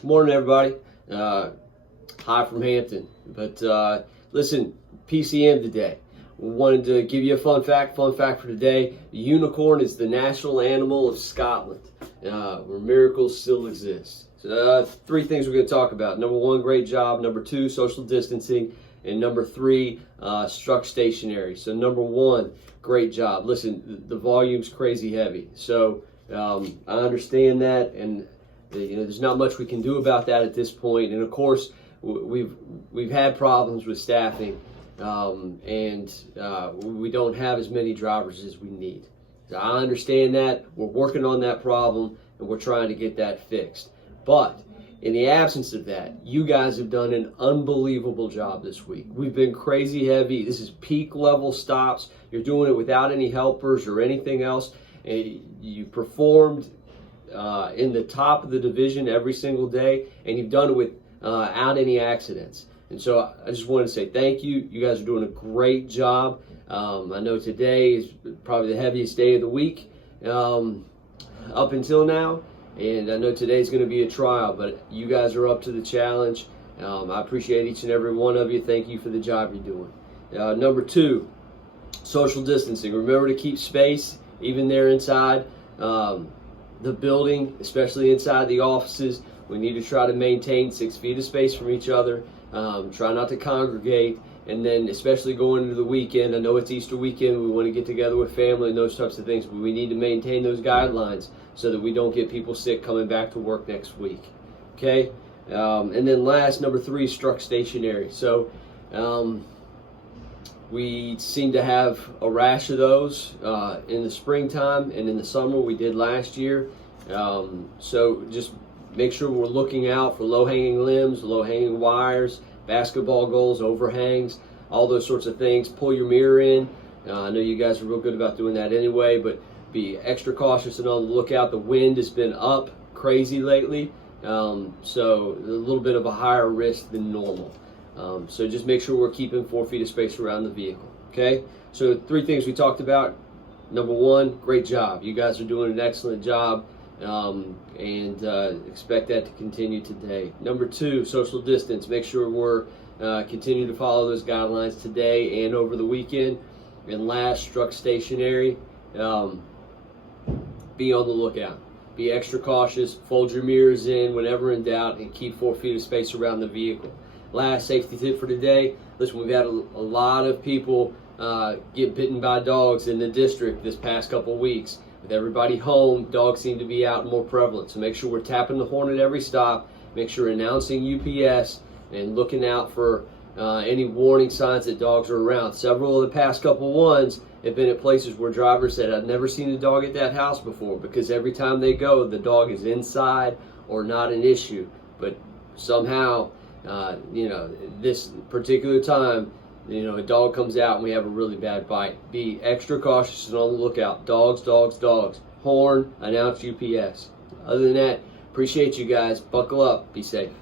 Good morning, everybody. Hi from Hampton. But listen, PCM today. Wanted to give you a fun fact. Fun fact for today: the unicorn is the national animal of Scotland, where miracles still exist. So, three things we're going to talk about. Number one, great job. Number two, social distancing. And number three, struck stationary. So number one, great job. Listen, the volume's crazy heavy. So I understand that, and there's not much we can do about that at this point. And of course, we've had problems with staffing, and we don't have as many drivers as we need. So I understand that. We're working on that problem, and we're trying to get that fixed. But in the absence of that, you guys have done an unbelievable job this week. We've been crazy heavy. This is peak level stops. You're doing it without any helpers or anything else. You performed in the top of the division every single day, and you've done it without any accidents. And so I just want to say thank you. You guys are doing a great job. I know today is probably the heaviest day of the week up until now. And I know today's going to be a trial, but you guys are up to the challenge. I appreciate each and every one of you. Thank you for the job you're doing. Number two, social distancing. Remember to keep space, even there inside the building, especially inside the offices. We need to try to maintain 6 feet of space from each other. Try not to congregate. And then especially going into the weekend, I know it's Easter weekend, we want to get together with family and those types of things, but we need to maintain those guidelines so that we don't get people sick coming back to work next week. Okay? And then last, number three, struck stationary. So we seem to have a rash of those in the springtime and in the summer. We did last year. So just make sure we're looking out for low-hanging limbs, low-hanging wires, basketball goals, overhangs, all those sorts of things. Pull your mirror in. I know you guys are real good about doing that anyway, but be extra cautious and on the lookout. The wind has been up crazy lately, so a little bit of a higher risk than normal. So just make sure we're keeping 4 feet of space around the vehicle. Okay? So three things we talked about. Number one, great job. You guys are doing an excellent job. And expect that to continue today. Number two, social distance. Make sure we're continue to follow those guidelines today and over the weekend. And last, struck stationary. Be on the lookout. Be extra cautious. Fold your mirrors in whenever in doubt, and keep 4 feet of space around the vehicle. Last safety tip for today. Listen, we've had a lot of people get bitten by dogs in the district this past couple weeks. With everybody home, dogs seem to be out more prevalent. So make sure we're tapping the horn at every stop. Make sure announcing UPS and looking out for any warning signs that dogs are around. Several of the past couple ones have been at places where drivers said, I've never seen a dog at that house before, because every time they go, the dog is inside or not an issue. But somehow, this particular time, a dog comes out and we have a really bad bite. Be extra cautious and on the lookout. Dogs, dogs, dogs. Horn, announce UPS. Other than that, appreciate you guys. Buckle up. Be safe.